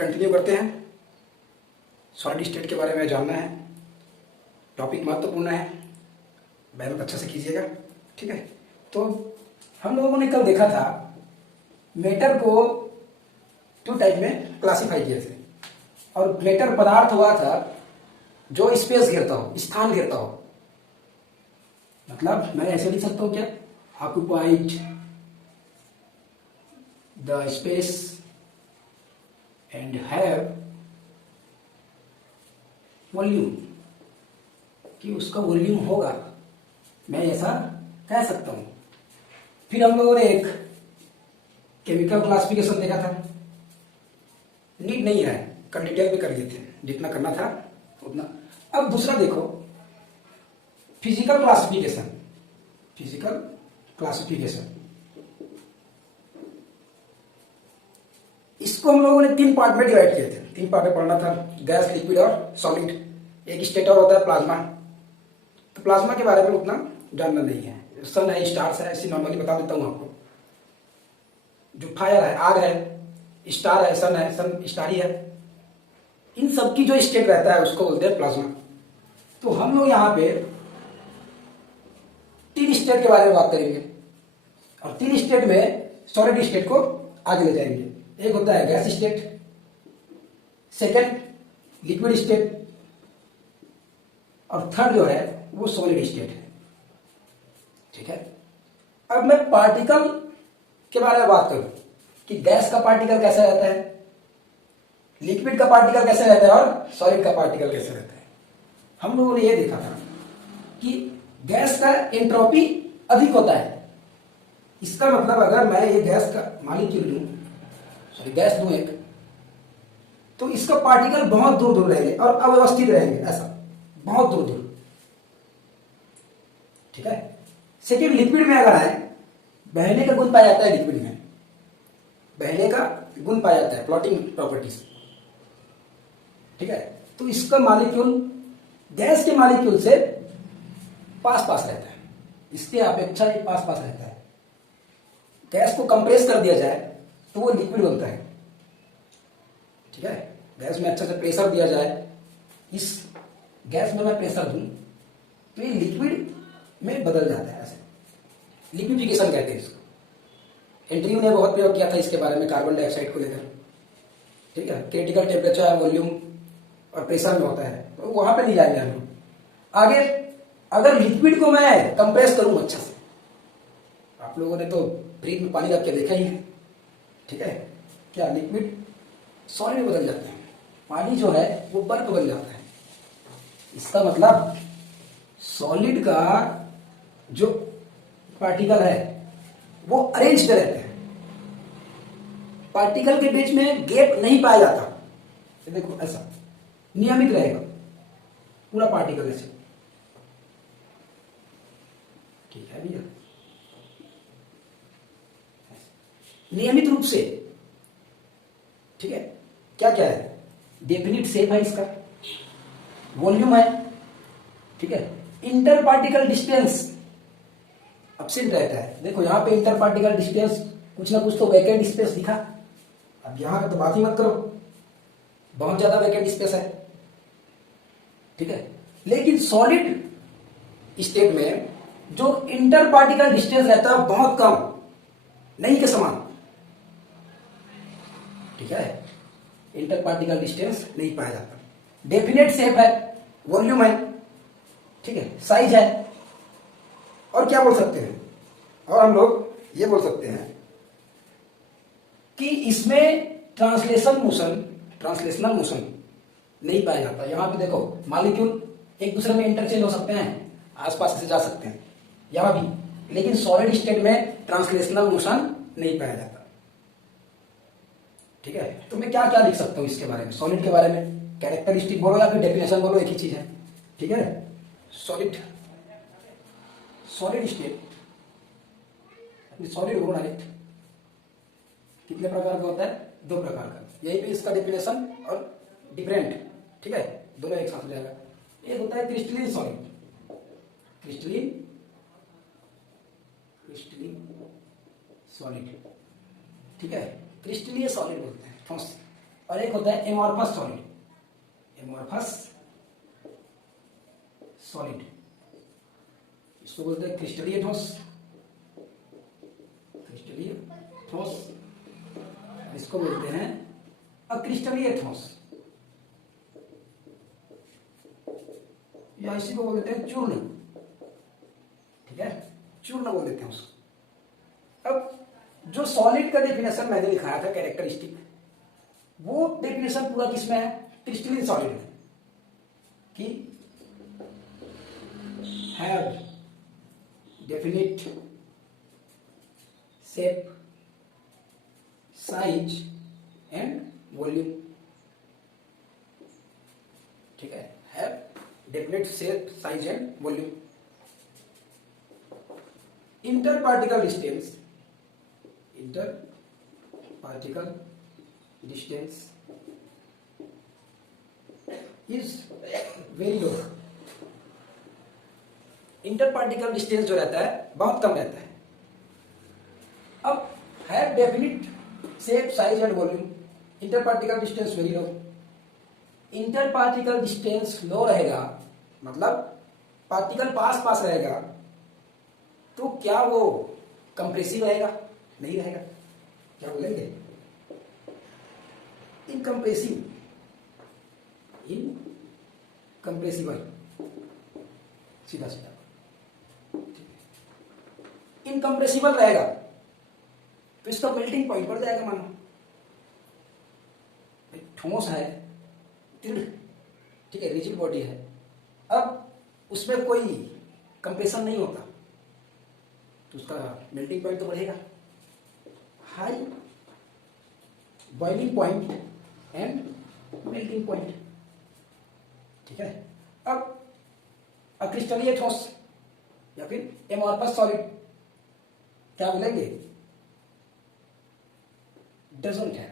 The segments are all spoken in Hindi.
कंटिन्यू करते हैं। सॉलिड स्टेट के बारे में जानना है, टॉपिक महत्वपूर्ण है, मेहनत अच्छे से कीजिएगा, ठीक है। तो हम लोगों ने कल देखा था मैटर को 2 टाइप में क्लासिफाई किए थे, और मैटर पदार्थ हुआ था जो स्पेस घेरता हो, स्थान घेरता हो। मतलब मैं ऐसे लिख सकता हूं क्या, occupied the space and have volume, कि उसका वॉल्यूम होगा, मैं ऐसा कह सकता हूं। फिर हम लोगों ने एक केमिकल क्लासिफिकेशन देखा था, नीड नहीं है, कल डिटेल में कर लिए थे, जितना करना था उतना। अब दूसरा देखो, फिजिकल क्लासिफिकेशन। फिजिकल क्लासिफिकेशन इसको हम लोगों ने 3 पार्ट में डिवाइड किए थे। 3 पार्ट में पढ़ना था, गैस, लिक्विड और सॉलिड। एक स्टेट और होता है प्लाज्मा। तो प्लाज्मा के बारे में उतना जानना नहीं है, सन है, स्टार्स है, ऐसी नॉर्मली बता देता हूं आपको। जो फायर है, आग है, स्टार है, सन स्टार ही है। इन सब की जो स्टेट रहता है उसको बोलते हैं प्लाज्मा। तो हम लोग यहाँ पे 3 स्टेट के बारे में बात करेंगे, और 3 स्टेट में सॉलिड स्टेट को आगे ले जाएंगे। एक होता है gas state, second liquid state, और थर्ड जो है वो सॉलिड स्टेट है, ठीक है। अब मैं पार्टिकल के बारे में बात करूं कि गैस का पार्टिकल कैसा रहता है, लिक्विड का पार्टिकल कैसे रहता है, और सॉलिड का पार्टिकल कैसे रहता है। हम लोगों ने यह देखा था कि गैस का एंट्रोपी अधिक होता है। इसका मतलब अगर मैं ये गैस का मॉलिक्यूल लूं, सॉरी गैस दूं एक, तो इसका पार्टिकल बहुत दूर दूर रहेंगे और अव्यवस्थित रहेंगे, ऐसा बहुत दूर दूर, ठीक है। सेकेंड लिक्विड में अगर आए, बहने का गुण पाया जाता है लिक्विड में, बहने का गुण पाया जाता है, फ्लोटिंग प्रॉपर्टीज, ठीक है। तो इसका मॉलिक्यूल गैस के मॉलिक्यूल से पास पास रहता है, इसके अपेक्षा ये पास पास रहता है। गैस को कंप्रेस कर दिया जाए तो वो लिक्विड बनता है, ठीक है। गैस में अच्छा से प्रेशर दिया जाए, इस गैस में मैं प्रेशर दूं तो ये लिक्विड में बदल जाता है, ऐसे लिक्विडिफिकेशन कहते हैं इसको। एंड्रयू ने बहुत प्रयोग किया था इसके बारे में, कार्बन डाइऑक्साइड को लेकर, ठीक है। क्रिटिकल टेम्परेचर, वॉल्यूम और प्रेशर में होता है, तो वहां पे नहीं जाएंगे हम लोग आगे। अगर लिक्विड को मैं कंप्रेस करूं अच्छा से, आप लोगों ने तो फ्रिज में पानी रख के देखा ही है, ठीक है, क्या लिक्विड सॉलिड में बदल जाते हैं, पानी जो है वो बर्फ बन जाता है। इसका मतलब सॉलिड का जो पार्टिकल है वो अरेंज्ड रहते हैं, पार्टिकल के बीच में गैप नहीं पाया जाता। देखो ऐसा नियमित रहेगा पूरा पार्टिकल, ऐसे, ठीक है भैया, नियमित रूप से, ठीक है। क्या क्या है, डेफिनिट शेप है इसका, वॉल्यूम है, ठीक है। इंटर पार्टिकल डिस्टेंस एब्सेंट रहता है। देखो यहां पे इंटर पार्टिकल डिस्टेंस, कुछ ना कुछ तो वैकेंट स्पेस दिखा। अब यहां का तो बात ही मत करो, बहुत ज्यादा वैकेंट स्पेस है, ठीक है। लेकिन सॉलिड स्टेट में जो इंटर पार्टिकल डिस्टेंस रहता है बहुत कम, नहीं के समान, ठीक है। इंटर पार्टिकल डिस्टेंस नहीं पाया जाता, डेफिनेट शेप है, वॉल्यूम है, ठीक है, साइज है। और क्या बोल सकते हैं, और हम लोग ये बोल सकते हैं कि इसमें ट्रांसलेशनल मोशन नहीं पाया जाता। यहां पे देखो मॉलिक्यूल एक दूसरे में इंटरचेंज हो सकते हैं, आसपास से जा सकते हैं यहां भी, लेकिन सॉलिड स्टेट में ट्रांसलेशनल मोशन नहीं पाया जाता, ठीक है। तो मैं क्या क्या लिख सकता हूं इसके बारे में, सॉलिड के बारे में, कैरेक्टरिस्टिक बोलो या फिर डेफिनेशन बोलो, एक ही चीज है, ठीक है। सॉलिड स्टेट, सॉलिड हो डायरेक्ट कितने प्रकार का होता है, 2 प्रकार का, यही पे इसका डेफिनेशन और डिफरेंट, ठीक है, दोनों एक साथ हो जाएगा। एक होता है क्रिस्टलीन सॉलिड, क्रिस्टलीन सॉलिड, ठीक है, क्रिस्टलीय सॉलिड बोलते हैं, ठोस। और एक होता है एमॉर्फस सॉलिड। एमॉर्फस सॉलिड, इसको बोलते हैं क्रिस्टलीय ठोस। क्रिस्टलीय ठोस, इसको बोलते हैं अक्रिस्टलीय ठोस, या इसी को बोलते हैं चूर्ण। ठीक है, चूर्ण बोल देते हैं उसको। अब जो सॉलिड का डेफिनेशन मैंने लिखाया था कैरेक्टरिस्टिक, वो डेफिनेशन पूरा किसमें है? क्रिस्टलीन सॉलिड में, कि have definite shape, size and volume. ठीक है, have definite shape, size and volume. Inter particle distance, inter particle distance is very low. Inter particle distance जो रहता है बहुत कम रहता है। अब have definite shape, size and volume, inter particle distance very low. Inter particle distance low रहेगा मतलब पार्टिकल पास पास रहेगा, तो क्या वो कंप्रेसिव रहेगा? नहीं रहेगा। क्या बोलेंगे? इनकम्प्रेसिव, इनकम्प्रेसिबल, सीधा सीधा इनकम्प्रेसिबल रहेगा, तो इसका मेल्टिंग पॉइंट बढ़ जाएगा। मानो ठोस है, दृढ़, ठीक है, रिजिड बॉडी है, अब उसमें कोई कंप्रेशन नहीं होता, तो उसका मेल्टिंग पॉइंट तो बढ़ेगा। High boiling point and melting point. ठीक है, अब अक्रिस्टलीय ठोस या फिर एमॉर्फस सॉलिड क्या बोलेंगे? डजंट है।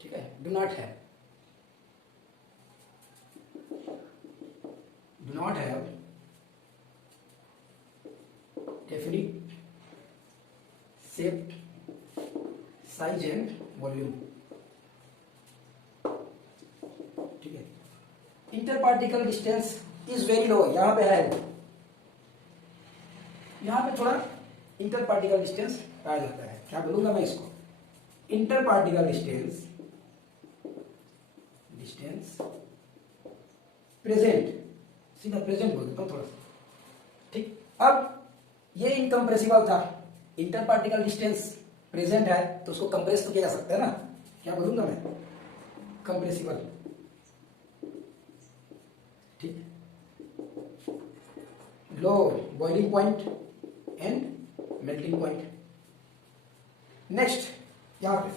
ठीक है, डू नॉट है, do not have definite shape, size and volume. ठीक है, inter particle distance is very लो, यहां पे है, यहां पे थोड़ा इंटर पार्टिकल डिस्टेंस पाया जाता है। क्या बोलूंगा मैं इसको? Inter particle distance, distance present, सीधा प्रेजेंट बोल देता हूं थोड़ा सा। ठीक, अब ये इनकम्प्रेसिबल था, इंटर पार्टिकल डिस्टेंस प्रेजेंट है, तो उसको कंप्रेस तो किया जा सकता है ना। क्या बोलूंगा मैं? कंप्रेसिबल। ठीक, low boiling point and melting point. Next, यहां पे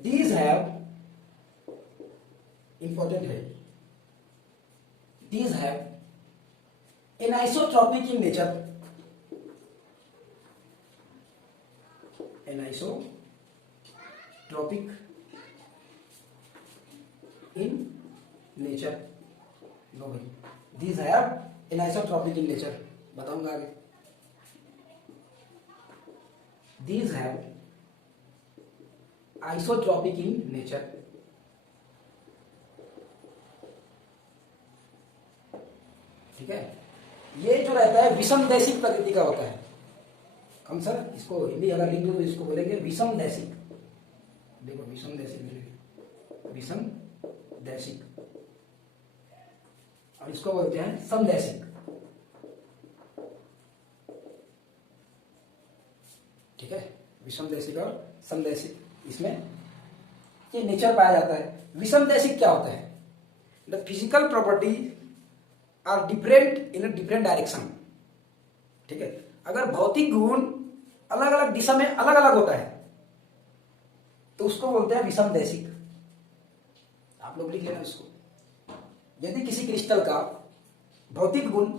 दीज हैव, इंपॉर्टेंट है, these have anisotropic in nature. Anisotropic in nature. No भाई, these have anisotropic in nature, बताऊंगा आगे। These have isotropic in nature. ठीक है, ये जो रहता है विषमदैशिक प्रकृति का होता है। हम सर इसको हिंदी अगर लिख दो तो इसको बोलेंगे विषमदैशिक। देखो विषमदैशिक बोलेंगे, विषमदैशिक, और इसको बोलते हैं समदैशिक। ठीक है, विषमदैशिक और समदैशिक, इसमें ये नेचर पाया जाता है। विषमदैशिक क्या होता है? The physical property are different in a different direction. ठीक है, अगर भौतिक गुण अलग अलग दिशा में अलग अलग होता है तो उसको बोलते हैं विषमदैशिक। आप लोग लिख लेना इसको। यदि किसी क्रिस्टल का भौतिक गुण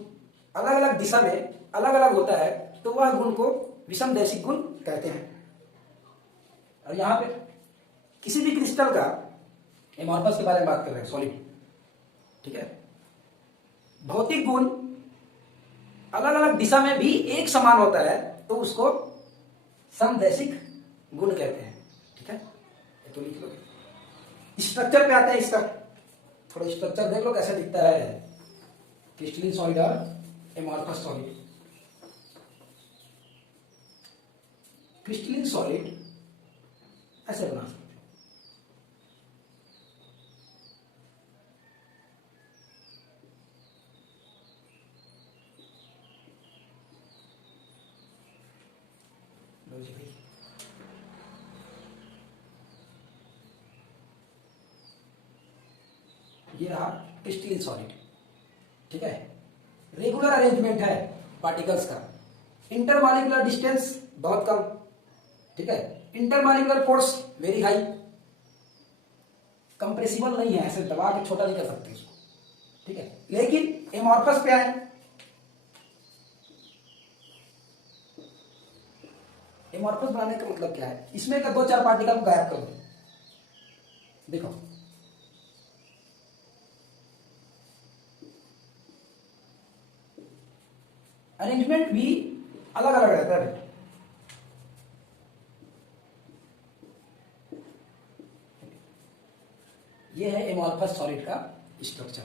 अलग अलग दिशा में अलग अलग होता है तो वह गुण को विषमदैशिक गुण कहते हैं। और यहां पे किसी भी क्रिस्टल का, एमॉर्फस के बारे में बात कर रहे हैं, सॉलिड। ठीक है, भौतिक गुण अलग अलग दिशा में भी एक समान होता है तो उसको समदैशिक गुण कहते हैं। ठीक है, ये तो लिख लो। स्ट्रक्चर पे आते हैं इसका, थोड़ा स्ट्रक्चर देख लो कैसे दिखता है क्रिस्टलीन सॉलिड और एमॉर्फस सॉलिड। क्रिस्टलीन सॉलिड ऐसे बना सकते हो, लो जी भाई। ये रहा क्रिस्टलीन सॉलिड। ठीक है, रेगुलर अरेंजमेंट है पार्टिकल्स का, इंटरमॉलिक्यूलर डिस्टेंस बहुत कम। ठीक है, intermolecular force very high, compressible नहीं है, ऐसे दबा के छोटा नहीं कर सकते इसको। ठीक है, लेकिन एमॉर्फस पे आए, एमॉर्फस बनाने का मतलब क्या है, इसमें का 2-4 पार्टिकल को गायब कर दो। देखो अरेंजमेंट भी अलग अलग रहता है। ये है एमॉर्फस सॉलिड का स्ट्रक्चर।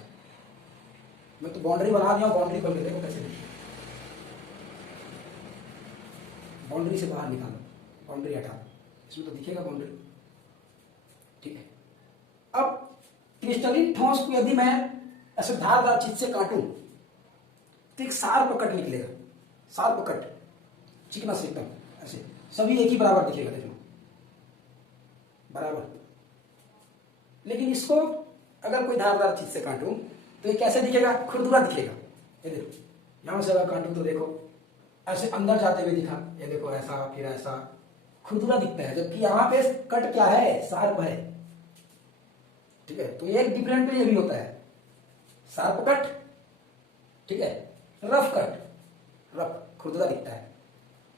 मैं तो बाउंड्री बना दिया, बाउंड्री खोल के देखो कैसे दिखती है। बाउंड्री से बाहर निकालो, बाउंड्री हटा दो, इसमें तो दिखेगा बाउंड्री। ठीक है, अब क्रिस्टलीन ठोस को यदि मैं ऐसे धारदार चीज से काटूं तो एक शार्प कट निकलेगा, शार्प कट, चिकना से एकदम ऐसे, सभी एक ही बराबर दिखेगा, देखना बराबर। लेकिन इसको अगर कोई धारदार चीज से काटूं तो ये कैसे दिखेगा, खुरदुरा दिखेगा। ये देखो, यहां से अगर काटूं तो देखो ऐसे अंदर जाते हुए दिखा, ये देखो ऐसा, फिर ऐसा खुरदुरा दिखता है, जबकि यहां पे कट क्या है, शार्प है। ठीक है, तो एक डिफरेंट पे ये भी होता है, शार्प कट, ठीक है, रफ कट, रफ खुरदुरा दिखता है।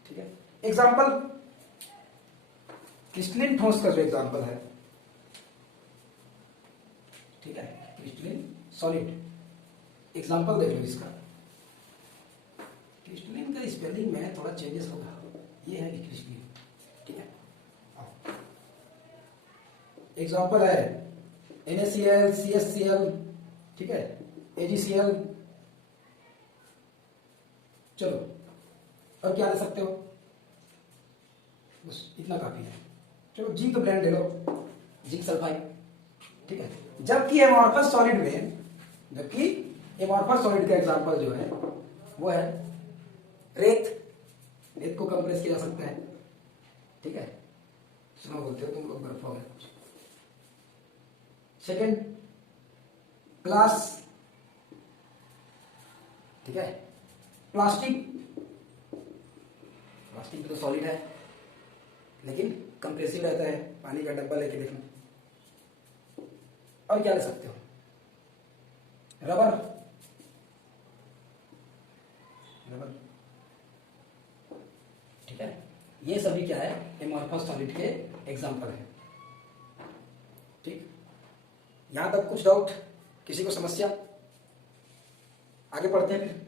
ठीक है, एग्जांपल क्रिस्टलीन ठोस का जो एग्जांपल है, ठीक है, क्रिस्टलीन सॉलिड एग्जांपल देख लो इसका। क्रिस्टलीन का स्पेलिंग में थोड़ा चेंजेस होगा, ये है क्रिस्टलीन। ठीक है, एग्जांपल है NaCl, CHCl, ठीक है, AgCl। चलो और क्या दे सकते हो, बस इतना काफी है। चलो जिंक ब्लेंड ले लो, जिंक सल्फाइड। ठीक है, जबकि एमॉर्फस सॉलिड में, जबकि एमॉर्फस सॉलिड का एग्जांपल जो है वो है रेत। रेत को कंप्रेस किया जा सकता है। ठीक है, स्नो बोलते हो तुम लोग, बर्फ हो गया। Second, glass. ठीक है, प्लास्टिक, प्लास्टिक भी तो सॉलिड है लेकिन कंप्रेसिव रहता है, पानी का डब्बा लेके देखना। और क्या ले सकते हो, रबर, रबर। ठीक है, ये सभी क्या है, एमॉर्फस सॉलिड के एग्जांपल है। ठीक, यहां तक कुछ डाउट, किसी को समस्या, आगे पढ़ते हैं फिर।